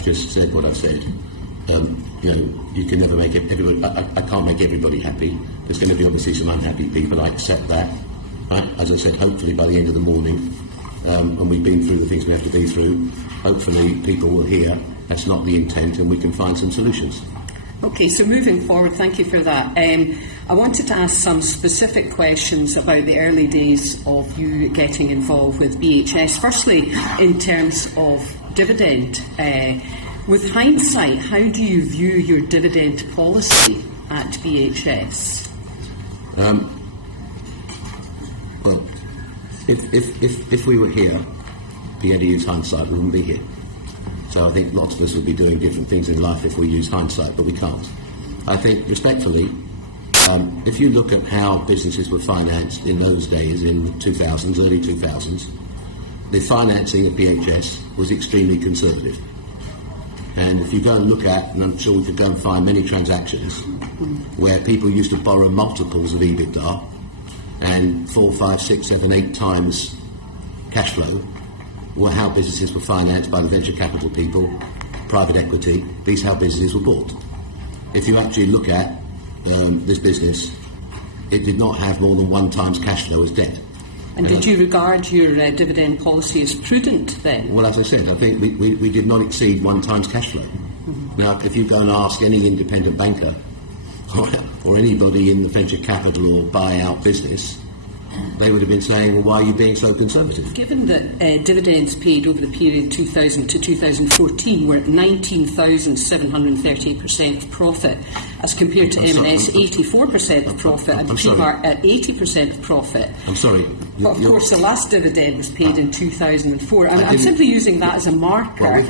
I've just said what I've said. You can never make everybody. I can't make everybody happy. There's going to be obviously some unhappy people. I accept that. Right? As I said, hopefully by the end of the morning, and we've been through the things we have to be through, hopefully people will hear that's not the intent and we can find some solutions. Okay, so moving forward, thank you for that. I wanted to ask some specific questions about the early days of you getting involved with BHS. Firstly, in terms of dividend, with hindsight, how do you view your dividend policy at BHS? Well, if we were here, the Eddie use hindsight, we wouldn't be here. So I think lots of us would be doing different things in life if we use hindsight, but we can't. I think, respectfully, if you look at how businesses were financed in those days, in the 2000s, early 2000s, the financing of BHS was extremely conservative. And if you go and look at, and I'm sure we could go and find many transactions, where people used to borrow multiples of EBITDA, and 4, 5, 6, 7, 8 times cash flow, were how businesses were financed by the venture capital people, private equity. These are how businesses were bought. If you actually look at this business, it did not have more than 1 times cash flow as debt. And did you regard your dividend policy as prudent then? Well, as I said, I think we did not exceed 1 times cash flow. Mm-hmm. Now, if you go and ask any independent banker or anybody in the venture capital or buyout business, they would have been saying, well, why are you being so conservative? Given that dividends paid over the period 2000 to 2014 were at 19,738% of profit, as compared to M&S 84% of profit and PMARC at 80% of profit. I'm sorry. Of course, the last dividend was paid in 2004. I'm simply using that as a marker. Well,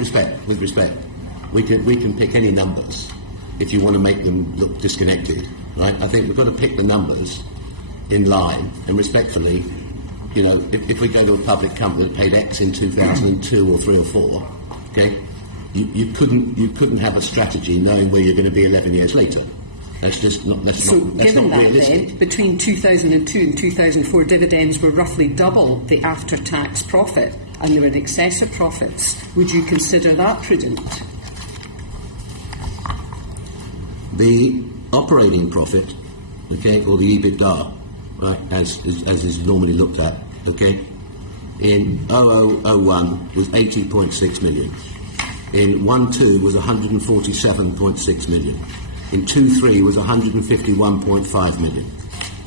with respect, we can pick any numbers if you want to make them look disconnected, right? I think we've got to pick the numbers in line, and respectfully, if we go to a public company that paid X in 2002 or 3 or 4, okay, you couldn't have a strategy knowing where you're going to be 11 years later. That's not realistic. Then, between 2002 and 2004, dividends were roughly double the after-tax profit, and they were in excess of profits. Would you consider that prudent? The operating profit, okay, or the EBITDA, right, as is normally looked at, okay, in 0001 was 80.6 million. In 12 was 147.6 million. In 23 was 151.5 million.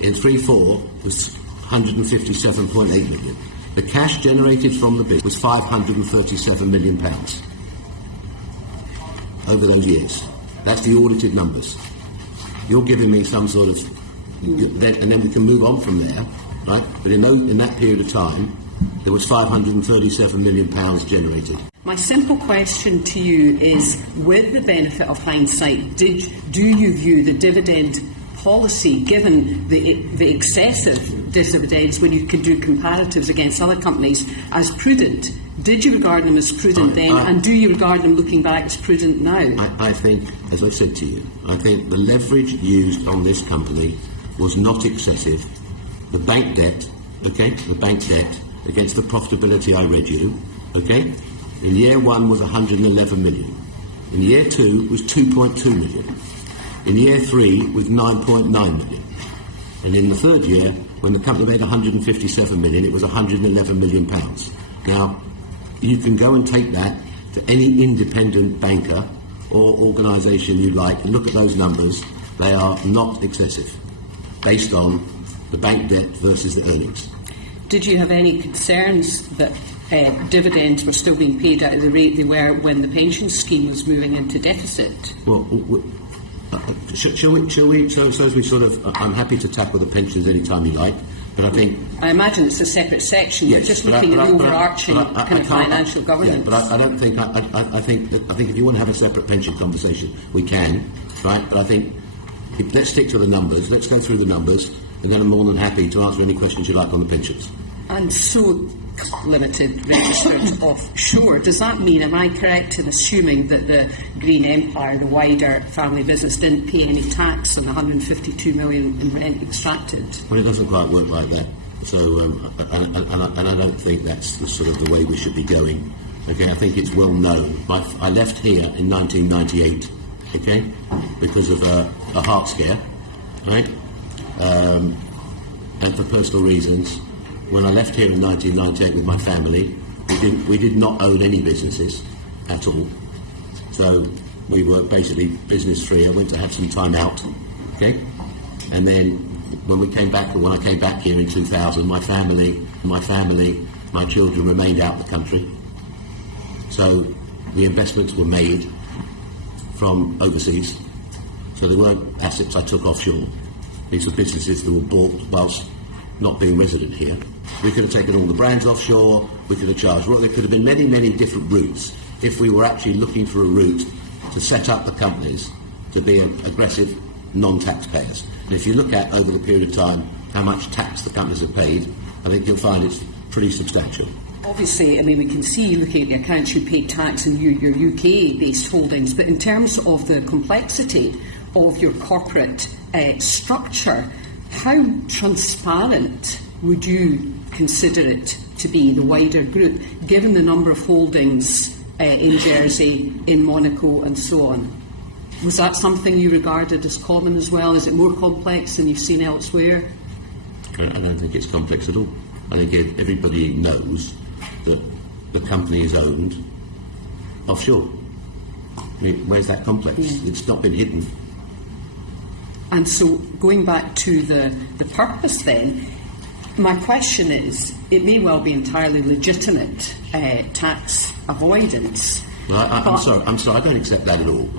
In 34 was 157.8 million. The cash generated from the business was £537 million over those years. That's the audited numbers. You're giving me some sort of, and then we can move on from there, right? But in that period of time, there was £537 million generated. My simple question to you is, with the benefit of hindsight, do you view the dividend policy, given the excessive dividends when you can do comparatives against other companies, as prudent? Did you regard them as prudent then, and do you regard them looking back as prudent now? I think, as I said to you, I think the leverage used on this company was not excessive. The bank debt, okay, against the profitability I read you, okay, in year 1 was 111 million. In year 2 was 2.2 million. In year 3 was 9.9 million. And in the third year, when the company made 157 million, it was 111 million pounds. Now, you can go and take that to any independent banker or organisation you like and look at those numbers. They are not excessive, based on the bank debt versus the earnings. Did you have any concerns that dividends were still being paid at the rate they were when the pension scheme was moving into deficit? Well, shall we? So as we sort of, I'm happy to tackle the pensions any time you like, but I imagine it's a separate section. Yes, you're just looking at overarching kind of financial governance. Yeah, but I don't think. I think if you want to have a separate pension conversation, we can, right? But I think let's stick to the numbers. Let's go through the numbers, and then I'm more than happy to answer any questions you like on the pensions. And so limited, registered offshore. Does that mean, am I correct in assuming that the Green Empire, the wider family business, didn't pay any tax on the 152 million in rent extracted? Well, it doesn't quite work like that. So, and I don't think that's the way we should be going. Okay, I think it's well known. I left here in 1998, okay, because of a heart scare, right? And for personal reasons. When I left here in 1998 with my family, we did not own any businesses at all. So we were basically business free. I went to have some time out, okay? And then when I came back here in 2000, my family, my children remained out of the country. So the investments were made from overseas. So they weren't assets I took offshore. These were businesses that were bought whilst not being resident here. We could have taken all the brands offshore, we could have charged, well, there could have been many, many different routes if we were actually looking for a route to set up the companies to be aggressive non-taxpayers. And if you look at, over the period of time, how much tax the companies have paid, I think you'll find it's pretty substantial. Obviously, I mean, we can see, looking at the accounts, you pay tax in your UK-based holdings, but in terms of the complexity of your corporate structure, how transparent would you consider it to be, the wider group, given the number of holdings in Jersey, in Monaco and so on? Was that something you regarded as common as well? Is it more complex than you've seen elsewhere? I don't think it's complex at all. I think everybody knows that the company is owned offshore. I mean, where's that complex? Yeah. It's not been hidden. And so, going back to the purpose then, my question is, it may well be entirely legitimate tax avoidance. Well, I'm sorry, I don't accept that at all.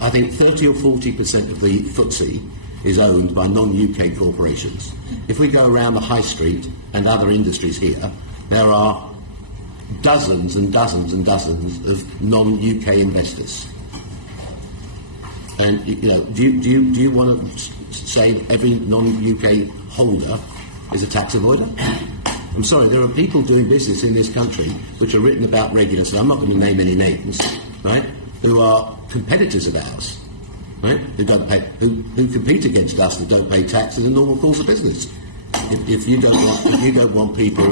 I think 30 or 40% of the FTSE is owned by non-UK corporations. If we go around the high street and other industries here, there are dozens and dozens and dozens of non-UK investors. And do you want to say every non-UK holder is a tax avoider? I'm sorry, there are people doing business in this country which are written about regularly, so I'm not going to name any names, right, who are competitors of ours, right, who compete against us and don't pay tax in the normal course of business. If you don't want people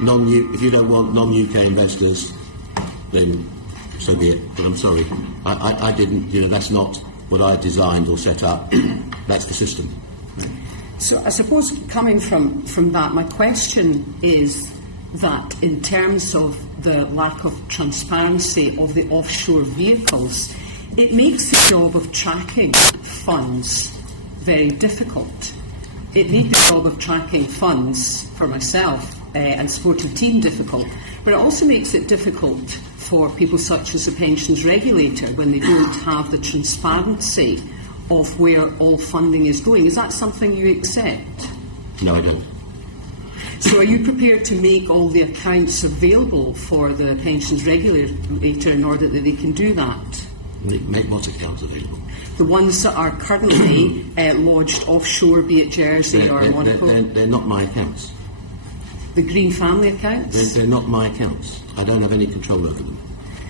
if you don't want non-UK investors, then so be it. But I'm sorry, I didn't. That's not what I designed or set up. That's the system. So I suppose coming from that, my question is that in terms of the lack of transparency of the offshore vehicles, it makes the job of tracking funds very difficult. It made the job of tracking funds for myself and supporting team difficult, but it also makes it difficult for people such as the pensions regulator when they don't have the transparency of where all funding is going. Is that something you accept? No, I don't. So are you prepared to make all the accounts available for the pensions regulator in order that they can do that? Make what accounts available? The ones that are currently lodged offshore, be it Jersey or Monaco? They're not my accounts. The Green family accounts? They're not my accounts. I don't have any control over them.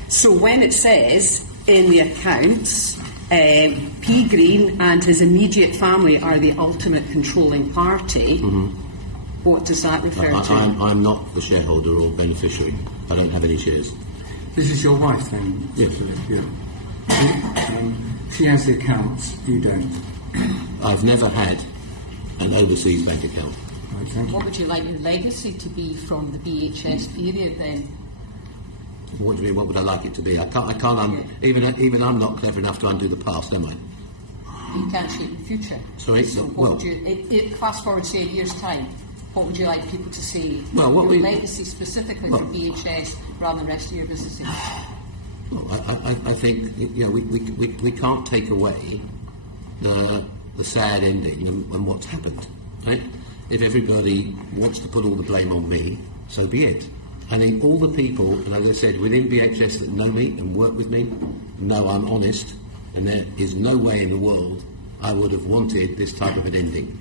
So when it says in the accounts, P. Green and his immediate family are the ultimate controlling party, what does that refer to? I'm not the shareholder or beneficiary. I don't have any shares. This is your wife then? Yes. Yeah. She has the accounts, you don't. I've never had an overseas bank account. Okay. What would you like your legacy to be from the BHS period then? What do you mean? What would I like it to be? I can't. Even I'm not clever enough to undo the past, am I? You can't shape the future. Sorry. So what would you? Fast forward, say, a year's time. What would you like people to see? Well, what your legacy specifically for BHS rather than the rest of your businesses. Well, I think we can't take away the sad ending and what's happened, right? If everybody wants to put all the blame on me, so be it. I think all the people, and as I said, within BHS that know me and work with me, know I'm honest, and there is no way in the world I would have wanted this type of an ending.